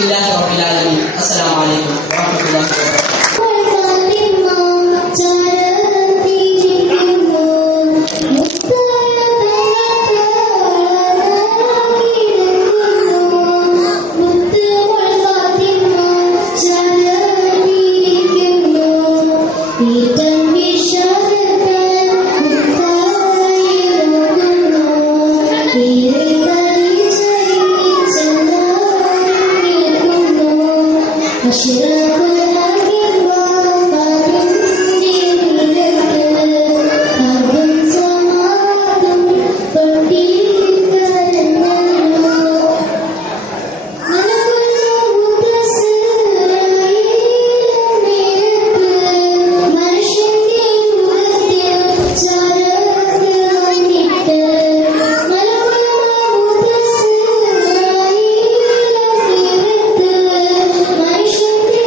അൽഹംദുലില്ലാഹി റബ്ബിൽ ആലമീൻ. അസ്സലാമു അലൈക്കും വറഹ്മത്തുള്ളാഹി വബറകാതുഹു. മനുഷ്യന്റെ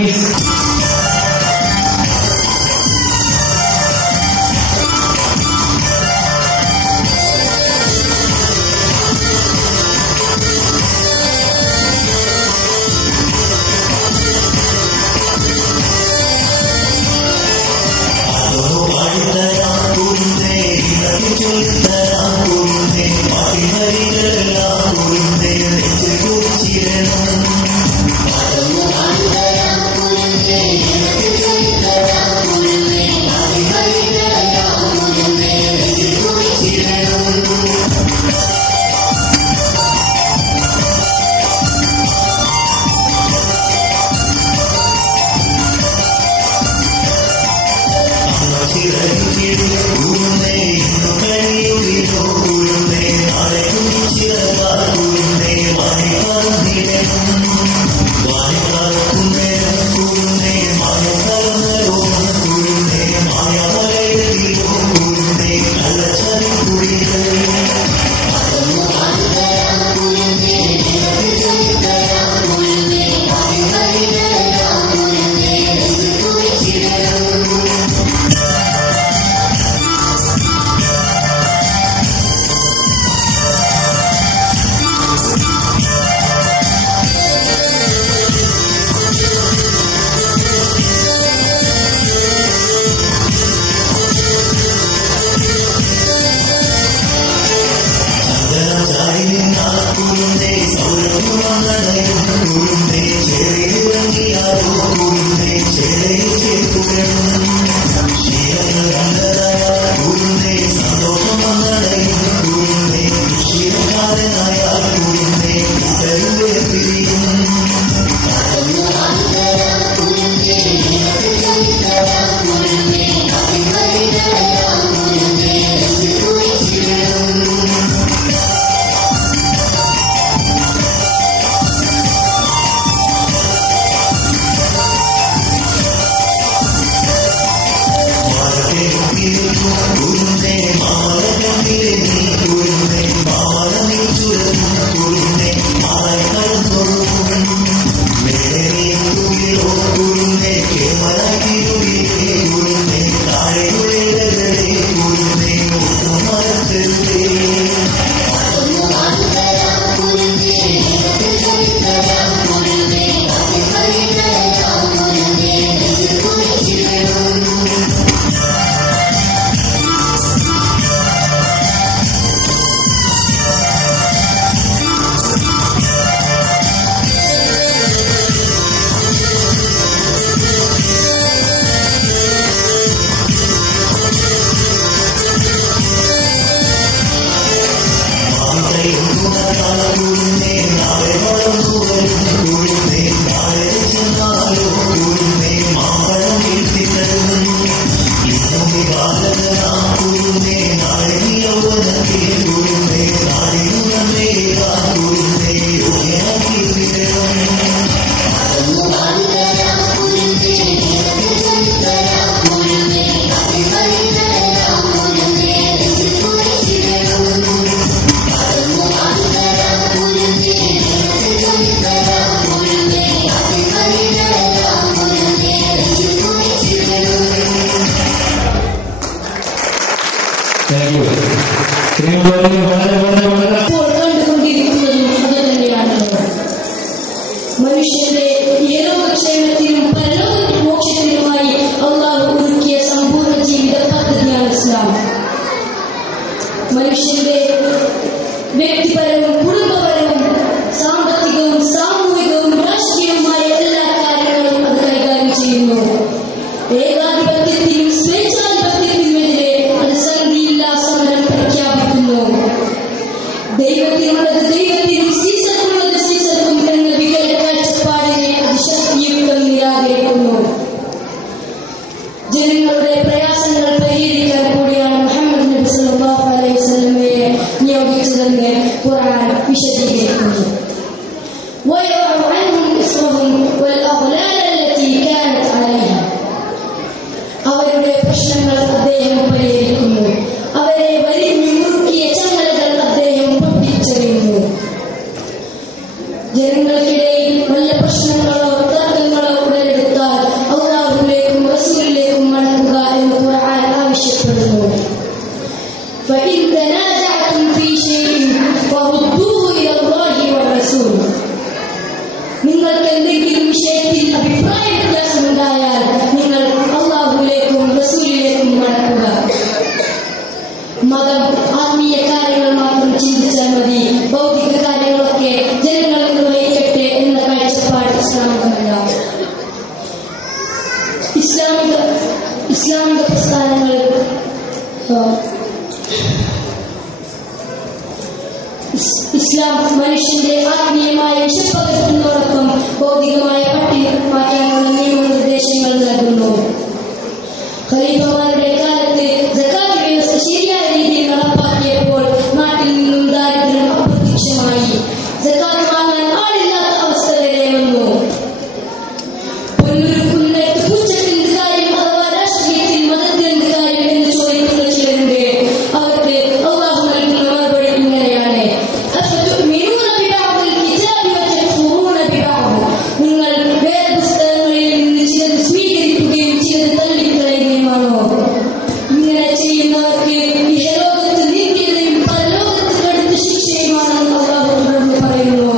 please. ഇസ്ലാമിക പ്രസ്ഥാനങ്ങൾ ഇസ്ലാം മനുഷ്യന്റെ ആത്മീയമായ വിശപ്പകറ്റുന്നതോടൊപ്പം ഭൗതികമായ പട്ടിണി മാറ്റാനുള്ള നിയമനിർദ്ദേശങ്ങൾ നൽകുന്നു. ഖലീഫമാരുടെ കാലത്ത് സകാത്ത് വ്യവസ്ഥ ശരിയായ രീതിയിൽ നടപ്പാക്കിയപ്പോൾ നാട്ടിൽ നിന്നും ദാരിദ്ര്യം അപ്രത്യക്ഷമായി. സകാത്ത് വാങ്ങാൻ ആളില്ലാത്ത അവസ്ഥ വരെ വന്നു. പൊന്നുരുക്കുന്നേറ്റ് പൂച്ചക്ക് എന്ത് കാര്യം, അഥവാ രാഷ്ട്രീയത്തിൽ മതത്തിൽ എന്ത് കാര്യം എന്ന് ചോദിക്കുന്ന ചിലരുണ്ട്. അവർക്ക് അല്ലാഹു നൽകുന്ന മറുപടി ഇങ്ങനെയാണ്: നിങ്ങൾ വേദപുസ്തകങ്ങളിൽ നിന്ന് ചിലത് സ്വീകരിക്കുകയും ചിലത് തള്ളിക്കളയുകയുമാണോ? ഇങ്ങനെ ചെയ്യുന്നവർക്ക് ഇഹലോകത്ത് നിന്ദ്യതയും പരലോകത്ത് കടുത്ത ശിക്ഷയുമാണെന്ന് അല്ലാഹു തുടർന്ന് പറയുന്നു.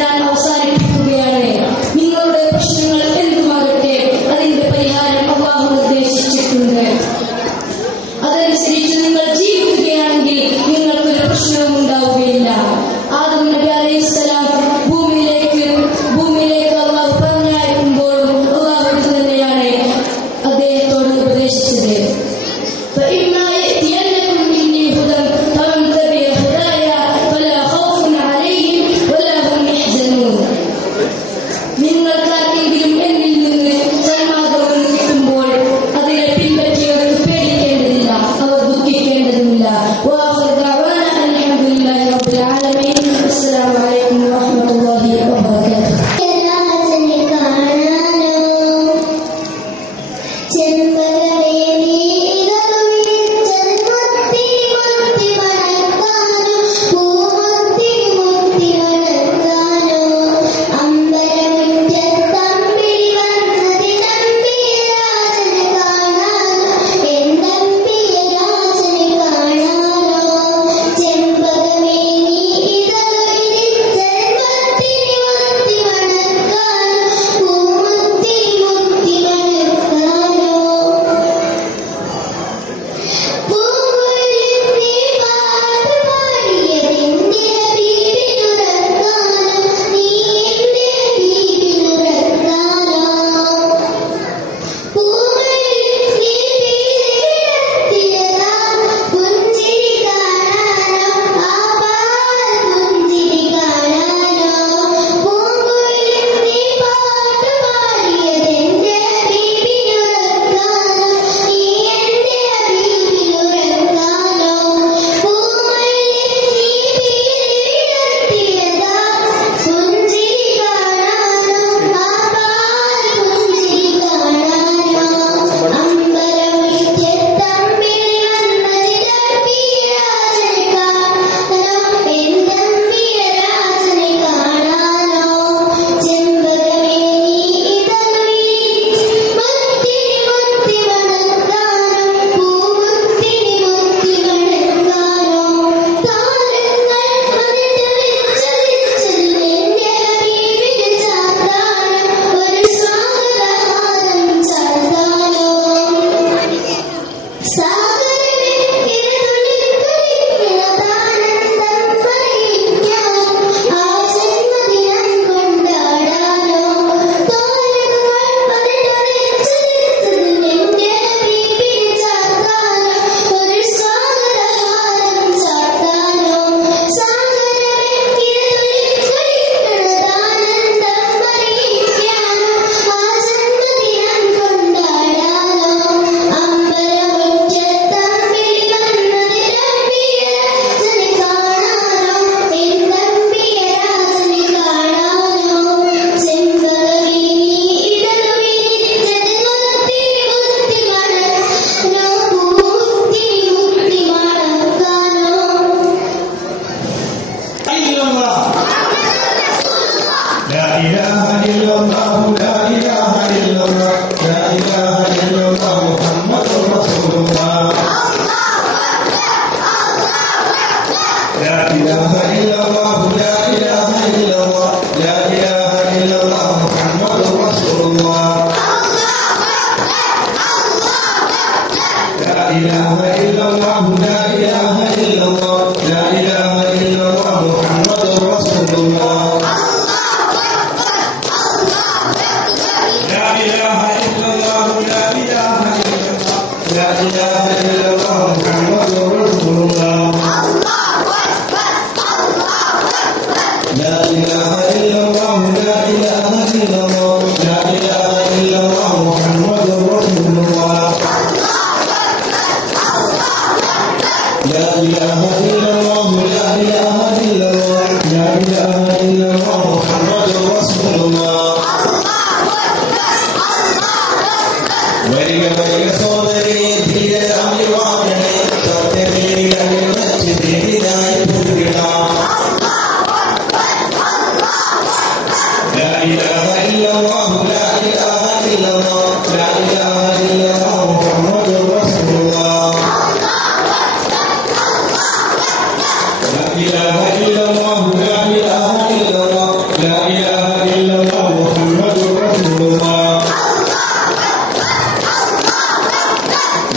ഞാൻ അവസാനിപ്പിക്കുകയാണ്. നിങ്ങളുടെ പ്രശ്നങ്ങൾ എന്തുമാകട്ടെ, അതിന്റെ പരിഹാരം അല്ലാഹു നിർദ്ദേശിച്ചിട്ടുണ്ട്. അതനുസരിച്ച് നിങ്ങൾ ജീവിക്കുകയാണെങ്കിൽ നിങ്ങൾക്കൊരു പ്രശ്നവും ഉണ്ടാവുകയില്ല. ആദം നബി അലൈഹിസ്സലാം ഭൂമിയിലേക്ക് അല്ലാഹു പറഞ്ഞയക്കുമ്പോഴും അല്ലാഹു ഇത് തന്നെയാണ് അദ്ദേഹത്തോട് ഉപദേശിച്ചത്. നിങ്ങൾക്കാർക്കെങ്കിലും എന്നിൽ നിന്ന് സന്മാർഗ്ഗം കിട്ടുമ്പോൾ അതിനെ പിൻപറ്റിയവർക്ക് പേടിക്കേണ്ടതില്ല, അവർ ദുഃഖിക്കേണ്ടതുമില്ല. അൽഹംദുലില്ലാഹി റബ്ബിൽ ആലമീൻ. അസ്സലാമു അലൈക്കും വറഹ്മത്തുള്ളാഹി വബറകാതുഹു. محمد رسول الله لا إله إلا الله لا إله إلا الله لا إله إلا الله محمد رسول الله വരിക വരിക സോദരേ ധീരരായി വാഴണേ സത്യത്തിൽ അണിവച്ച് ധീരായി പുതുകിടാം لا إله إلا الله لا إله إلا الله لا إله إلا الله محمد رسول الله لا إله إلا الله لا إله إلا الله لا إله إلا الله محمد رسول الله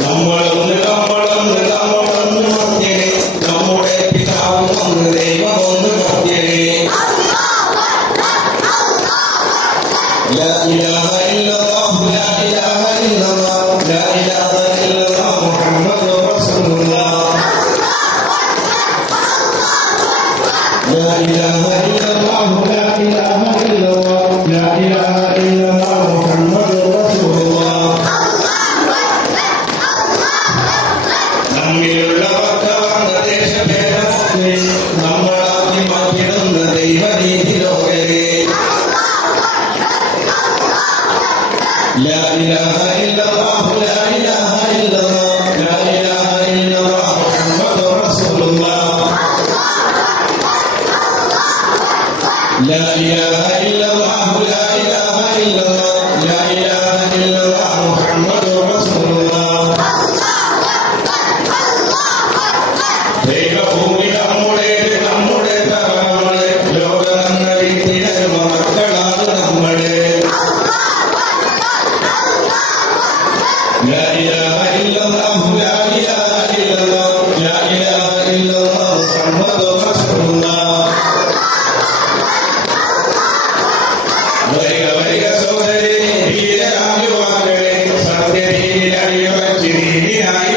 നമ്മളൊന്ന് മധ്യരെ നമ്മുടെ പിതാവും ഒന്ന് ദൈവമൊന്ന് മധ്യരെ لا إله إلا الله لا إله إلا الله لا إله إلا الله محمد رسول الله لا إله إلا الله لا إله إلا الله لا إله إلا الله محمد رسول الله നമ്മിലുള്ള ഭക്തവർണ്ണ ദേശഭേദമൊക്കെ നമ്മളാക്കി മാറ്റിടുന്ന ദൈവനീതി ലോകരെ لا إله إلا الله لا إله إلا الله لا إله إلا الله محمد رسول الله لا إله إلا الله لا إله إلا الله لا إله إلا الله محمد رسول الله ദൈവഭൂമി നമ്മുടെ തറവാണ് ലോകനന്മ മക്കളാണ് നമ്മളെ لا إله إلا الله لا إله إلا الله لا إله إلا الله محمد رسول الله വരിക വരിക സോദരേ ധീരരായി വാഴണേ സത്യധീരായി വച്ച് ധീരായി